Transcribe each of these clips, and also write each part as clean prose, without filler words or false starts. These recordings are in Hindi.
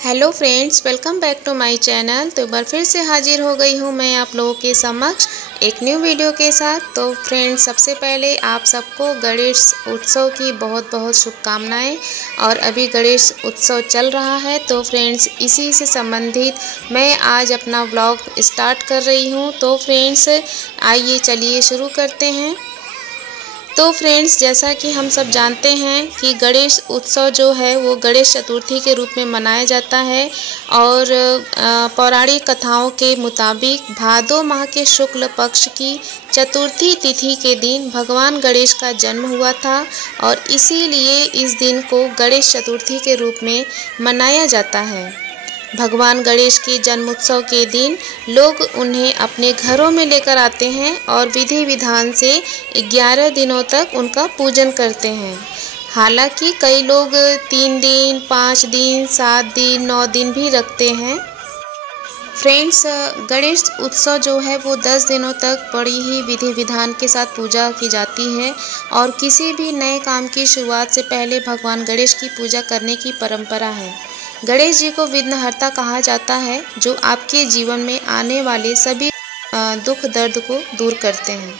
Hello friends, welcome back to my channel. तो एक बार फिर से हाजिर हो गई हूँ मैं आप लोगों के समक्ष एक न्यू वीडियो के साथ। तो फ्रेंड्स, सबसे पहले आप सबको गणेश उत्सव की बहुत बहुत शुभकामनाएं। और अभी गणेश उत्सव चल रहा है, तो फ्रेंड्स इसी से संबंधित मैं आज अपना व्लॉग स्टार्ट कर रही हूँ। तो फ्रेंड्स आइए चलिए शुरू करते हैं। तो फ्रेंड्स, जैसा कि हम सब जानते हैं कि गणेश उत्सव जो है वो गणेश चतुर्थी के रूप में मनाया जाता है। और पौराणिक कथाओं के मुताबिक भादो माह के शुक्ल पक्ष की चतुर्थी तिथि के दिन भगवान गणेश का जन्म हुआ था, और इसीलिए इस दिन को गणेश चतुर्थी के रूप में मनाया जाता है। भगवान गणेश के जन्मोत्सव के दिन लोग उन्हें अपने घरों में लेकर आते हैं और विधि विधान से 11 दिनों तक उनका पूजन करते हैं। हालांकि कई लोग 3 दिन, 5 दिन, 7 दिन, 9 दिन भी रखते हैं। फ्रेंड्स, गणेश उत्सव जो है वो 10 दिनों तक बड़ी ही विधि विधान के साथ पूजा की जाती है। और किसी भी नए काम की शुरुआत से पहले भगवान गणेश की पूजा करने की परंपरा है। गणेश जी को विघ्नहर्ता कहा जाता है, जो आपके जीवन में आने वाले सभी दुख दर्द को दूर करते हैं।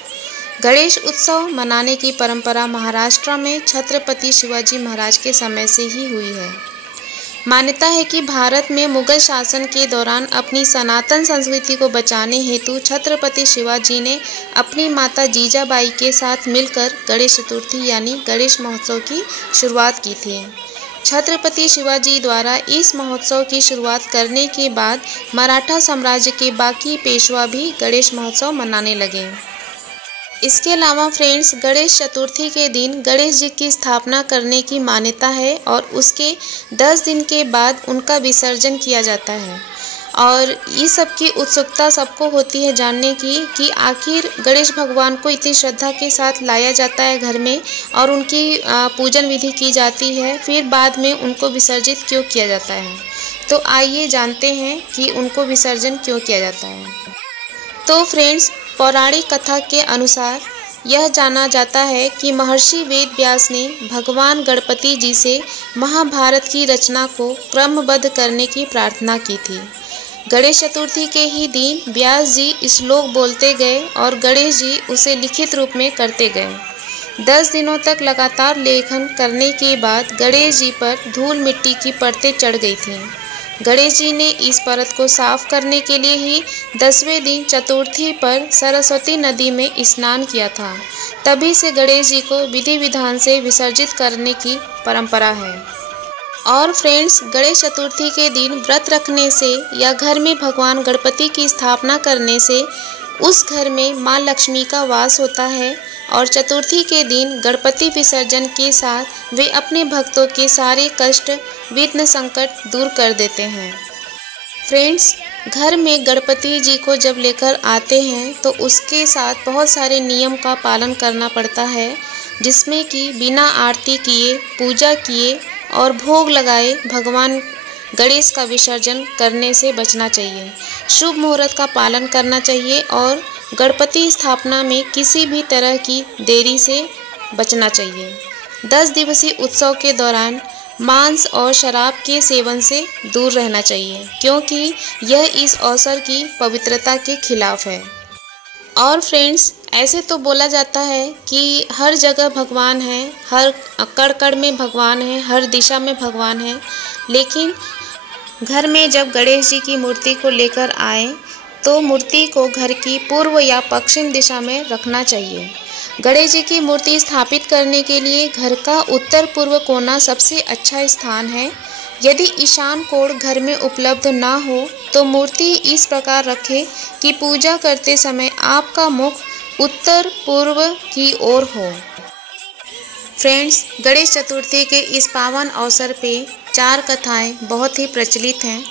गणेश उत्सव मनाने की परंपरा महाराष्ट्र में छत्रपति शिवाजी महाराज के समय से ही हुई है। मान्यता है कि भारत में मुगल शासन के दौरान अपनी सनातन संस्कृति को बचाने हेतु छत्रपति शिवाजी ने अपनी माता जीजाबाई के साथ मिलकर गणेश चतुर्थी यानी गणेश महोत्सव की शुरुआत की थी। छत्रपति शिवाजी द्वारा इस महोत्सव की शुरुआत करने के बाद मराठा साम्राज्य के बाकी पेशवा भी गणेश महोत्सव मनाने लगे। इसके अलावा फ्रेंड्स, गणेश चतुर्थी के दिन गणेश जी की स्थापना करने की मान्यता है और उसके 10 दिन के बाद उनका विसर्जन किया जाता है। और ये सब की उत्सुकता सबको होती है जानने की कि आखिर गणेश भगवान को इतनी श्रद्धा के साथ लाया जाता है घर में और उनकी पूजन विधि की जाती है, फिर बाद में उनको विसर्जित क्यों किया जाता है। तो आइए जानते हैं कि उनको विसर्जन क्यों किया जाता है। तो फ्रेंड्स, पौराणिक कथा के अनुसार यह जाना जाता है कि महर्षि वेद व्यास ने भगवान गणपति जी से महाभारत की रचना को क्रमबद्ध करने की प्रार्थना की थी। गणेश चतुर्थी के ही दिन व्यास जी श्लोक बोलते गए और गणेश जी उसे लिखित रूप में करते गए। 10 दिनों तक लगातार लेखन करने के बाद गणेश जी पर धूल मिट्टी की परतें चढ़ गई थीं। गणेश जी ने इस परत को साफ करने के लिए ही 10वें दिन चतुर्थी पर सरस्वती नदी में स्नान किया था। तभी से गणेश जी को विधि विधान से विसर्जित करने की परंपरा है। और फ्रेंड्स, गणेश चतुर्थी के दिन व्रत रखने से या घर में भगवान गणपति की स्थापना करने से उस घर में माँ लक्ष्मी का वास होता है। और चतुर्थी के दिन गणपति विसर्जन के साथ वे अपने भक्तों के सारे कष्ट, विघ्न, संकट दूर कर देते हैं। फ्रेंड्स, घर में गणपति जी को जब लेकर आते हैं तो उसके साथ बहुत सारे नियम का पालन करना पड़ता है, जिसमें कि बिना आरती किए, पूजा किए और भोग लगाए भगवान गणेश का विसर्जन करने से बचना चाहिए। शुभ मुहूर्त का पालन करना चाहिए और गणपति स्थापना में किसी भी तरह की देरी से बचना चाहिए। 10 दिवसीय उत्सव के दौरान मांस और शराब के सेवन से दूर रहना चाहिए, क्योंकि यह इस अवसर की पवित्रता के खिलाफ है। और फ्रेंड्स, ऐसे तो बोला जाता है कि हर जगह भगवान है, हर कण में भगवान है, हर दिशा में भगवान है। लेकिन घर में जब गणेश जी की मूर्ति को लेकर आए तो मूर्ति को घर की पूर्व या पश्चिम दिशा में रखना चाहिए। गणेश जी की मूर्ति स्थापित करने के लिए घर का उत्तर पूर्व कोना सबसे अच्छा स्थान है। यदि ईशान कोण घर में उपलब्ध ना हो तो मूर्ति इस प्रकार रखें कि पूजा करते समय आपका मुख उत्तर पूर्व की ओर हो। फ्रेंड्स, गणेश चतुर्थी के इस पावन अवसर पे 4 कथाएं बहुत ही प्रचलित हैं,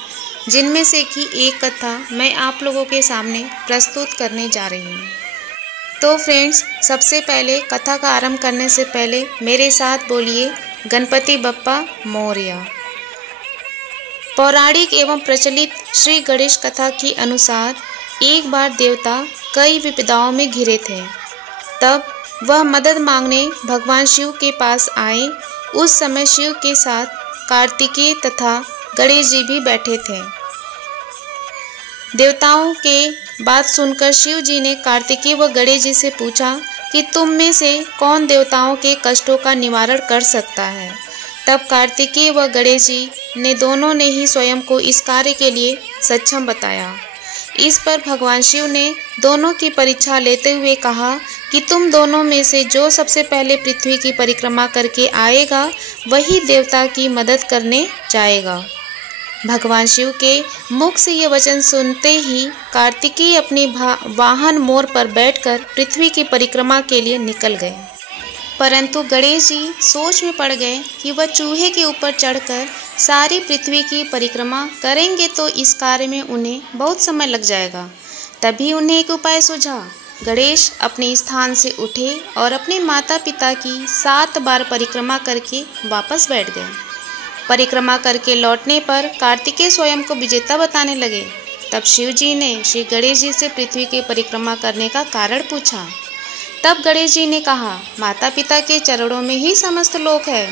जिनमें से कि एक कथा मैं आप लोगों के सामने प्रस्तुत करने जा रही हूँ। तो फ्रेंड्स, सबसे पहले कथा का आरंभ करने से पहले मेरे साथ बोलिए गणपति बप्पा मोरया। पौराणिक एवं प्रचलित श्री गणेश कथा के अनुसार एक बार देवता कई विपदाओं में घिरे थे। तब वह मदद मांगने भगवान शिव के पास आए। उस समय शिव के साथ कार्तिकेय तथा गणेश जी भी बैठे थे। देवताओं के बात सुनकर शिव जी ने कार्तिकेय व गणेश जी से पूछा कि तुम में से कौन देवताओं के कष्टों का निवारण कर सकता है। तब कार्तिकेय व गणेश जी ने दोनों ने ही स्वयं को इस कार्य के लिए सक्षम बताया। इस पर भगवान शिव ने दोनों की परीक्षा लेते हुए कहा कि तुम दोनों में से जो सबसे पहले पृथ्वी की परिक्रमा करके आएगा वही देवता की मदद करने जाएगा। भगवान शिव के मुख से ये वचन सुनते ही कार्तिकेय अपने वाहन मोर पर बैठकर पृथ्वी की परिक्रमा के लिए निकल गए। परंतु गणेश जी सोच में पड़ गए कि वह चूहे के ऊपर चढ़कर सारी पृथ्वी की परिक्रमा करेंगे तो इस कार्य में उन्हें बहुत समय लग जाएगा। तभी उन्हें एक उपाय सूझा। गणेश अपने स्थान से उठे और अपने माता पिता की 7 बार परिक्रमा करके वापस बैठ गए। परिक्रमा करके लौटने पर कार्तिकेय स्वयं को विजेता बताने लगे। तब शिव जी ने श्री गणेश जी से पृथ्वी की परिक्रमा करने का कारण पूछा। तब गणेश जी ने कहा, माता पिता के चरणों में ही समस्त लोक है।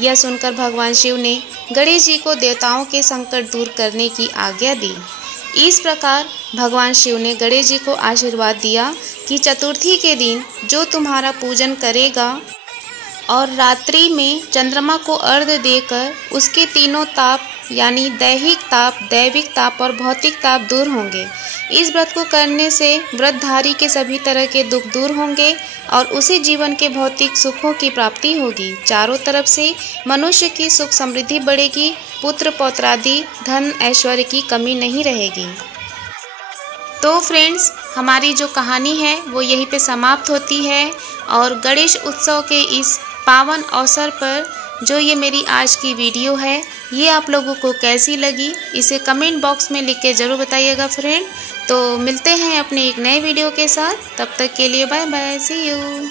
यह सुनकर भगवान शिव ने गणेश जी को देवताओं के संकट दूर करने की आज्ञा दी। इस प्रकार भगवान शिव ने गणेश जी को आशीर्वाद दिया कि चतुर्थी के दिन जो तुम्हारा पूजन करेगा और रात्रि में चंद्रमा को अर्घ्य देकर उसके तीनों ताप यानी दैहिक ताप, दैविक ताप और भौतिक ताप दूर होंगे। इस व्रत को करने से व्रतधारी के सभी तरह के दुख दूर होंगे और उसी जीवन के भौतिक सुखों की प्राप्ति होगी। चारों तरफ से मनुष्य की सुख समृद्धि बढ़ेगी, पुत्र पौत्रादि धन ऐश्वर्य की कमी नहीं रहेगी। तो फ्रेंड्स, हमारी जो कहानी है वो यहीं पे समाप्त होती है। और गणेश उत्सव के इस पावन अवसर पर जो ये मेरी आज की वीडियो है ये आप लोगों को कैसी लगी इसे कमेंट बॉक्स में लिख के ज़रूर बताइएगा फ्रेंड। तो मिलते हैं अपने एक नए वीडियो के साथ, तब तक के लिए बाय बाय, सी यू।